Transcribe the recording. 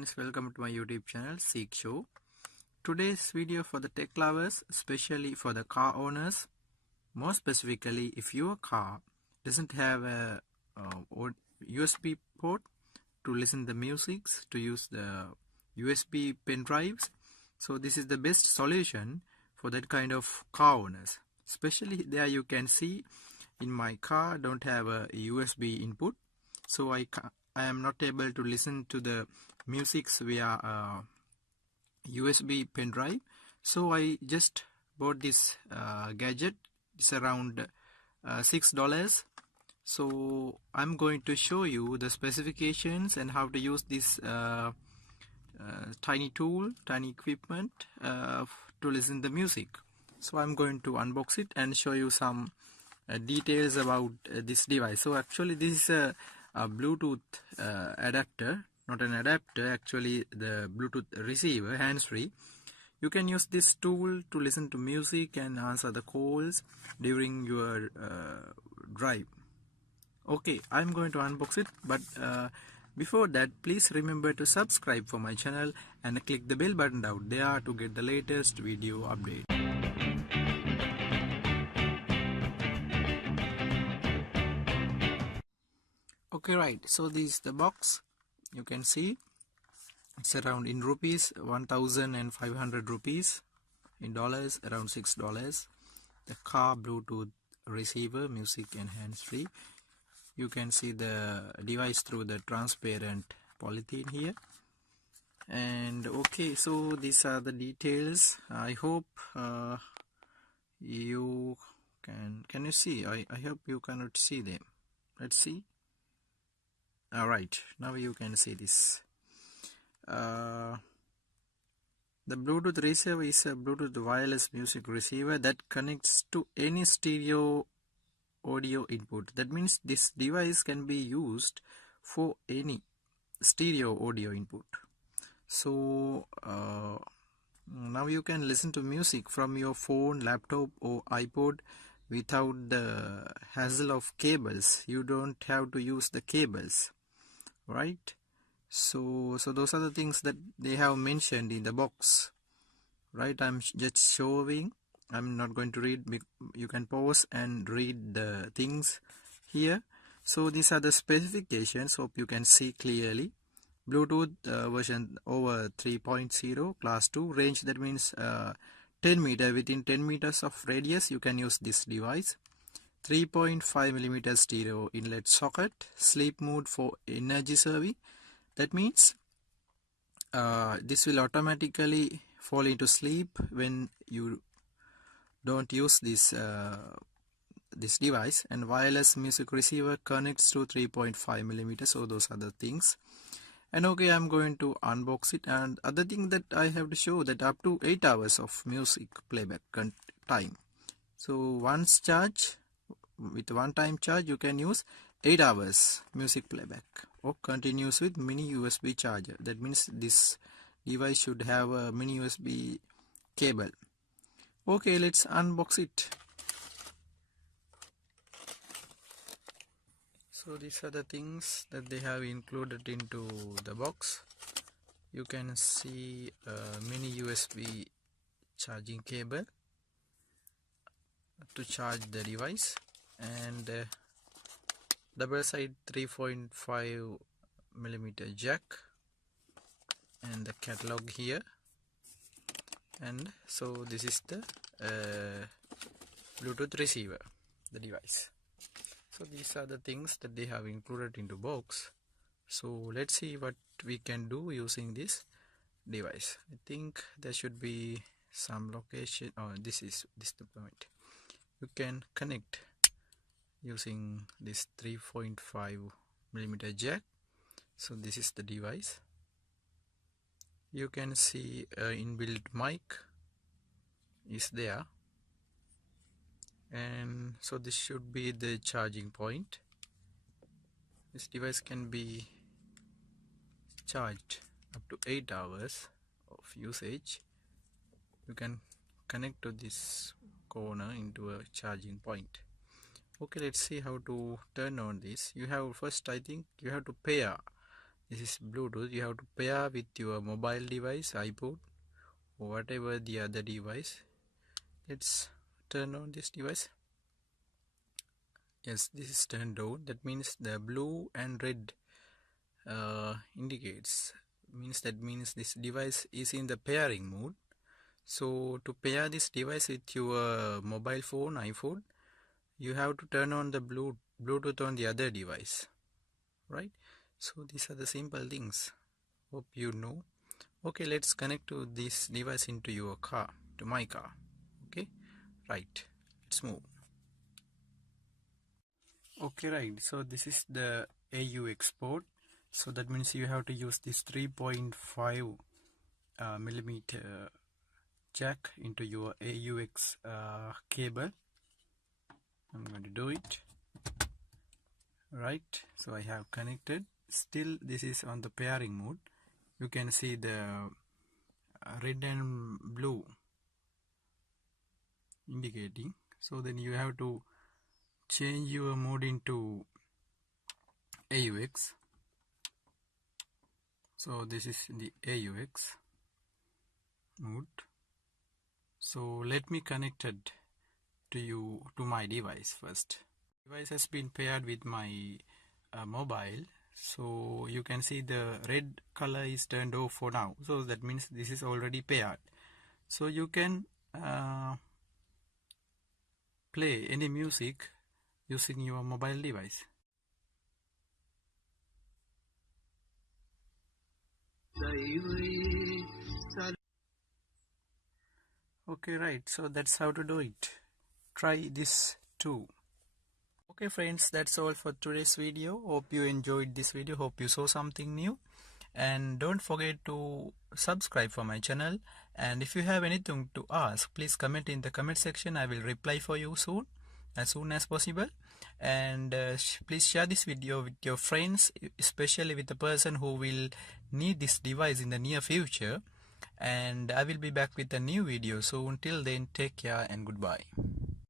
friends, welcome to my YouTube channel Seek Show. Today's video for the tech lovers, especially for the car owners. More specifically, if your car doesn't have a USB port to listen the music, to use the USB pen drives, so this is the best solution for that kind of car owners. Especially there you can see in my car don't have a USB input, so I am not able to listen to the music via USB pen drive. So I just bought this gadget. It's around $6. So I'm going to show you the specifications and how to use this tiny tool, tiny equipment to listen the music. So I'm going to unbox it and show you some details about this device. So actually this is a Bluetooth adapter, not an adapter, actually the Bluetooth receiver, hands-free. You can use this tool to listen to music and answer the calls during your drive. Okay, I'm going to unbox it, but before that, please remember to subscribe for my channel and click the bell button out there to get the latest video update. Okay, right, so this is the box. You can see it's around in rupees 1,500 rupees, in dollars around $6. The car Bluetooth receiver, music and hands-free. You can see the device through the transparent polythene here. And okay, so these are the details. I hope you can you see? I hope you cannot see them. Let's see. Alright, now you can see this. The Bluetooth receiver is a Bluetooth wireless music receiver that connects to any stereo audio input. That means this device can be used for any stereo audio input. So now you can listen to music from your phone, laptop or iPod without the hassle of cables. You don't have to use the cables, right? So those are the things that they have mentioned in the box, right? I'm just showing. I'm not going to read. You can pause and read the things here. So these are the specifications. Hope you can see clearly. Bluetooth version over 3.0 class 2 range. That means 10 meter, within 10 meters of radius you can use this device. 3.5mm stereo inlet socket. Sleep mode for energy saving. That means this will automatically fall into sleep when you don't use this device. And wireless music receiver connects to 3.5mm. So those are the things. And okay, I'm going to unbox it. And other thing that I have to show that up to 8 hours of music playback time. So once charge, with one time charge, you can use 8 hours music playback, or continues with mini USB charger. That means this device should have a mini USB cable. Okay, let's unbox it. So these are the things that they have included into the box. You can see a mini USB charging cable to charge the device, and double side 3.5mm jack, and the catalog here. And so this is the Bluetooth receiver, the device. So these are the things that they have included into box. So let's see what we can do using this device. I think there should be some location. Oh, this is the point. You can connect using this 3.5mm jack. So this is the device. You can see inbuilt mic is there, and so this should be the charging point. This device can be charged up to 8 hours of usage. You can connect to this corner into a charging point. Okay, let's see how to turn on this. You have first, I think you have to pair This is Bluetooth. You have to pair with your mobile device, iPod, or whatever the other device. Let's turn on this device. Yes, this is turned on. That means the blue and red indicates, that means this device is in the pairing mode. So to pair this device with your mobile phone, iPhone, you have to turn on the Bluetooth on the other device, right? So these are the simple things. Hope you know. Okay, let's connect to this device into your car, to my car. Okay, right, let's move. Okay, right, so this is the AU export. So that means you have to use this 3.5 millimeter jack into your AUX cable. I'm going to do it. Right, so I have connected. Still this is on the pairing mode. You can see the red and blue indicating. So then you have to change your mode into AUX. So this is the AUX mode. So let me connect it to my device first. Device has been paired with my mobile. So you can see the red color is turned off for now. So that means this is already paired. So you can play any music using your mobile device. Okay, right, so that's how to do it. Try this too. Okay friends, that's all for today's video. Hope you enjoyed this video. Hope you saw something new. And don't forget to subscribe for my channel. And if you have anything to ask, please comment in the comment section. I will reply for you soon, as soon as possible. And please share this video with your friends, especially with the person who will need this device in the near future. And I will be back with a new video soon. Till then, take care and goodbye.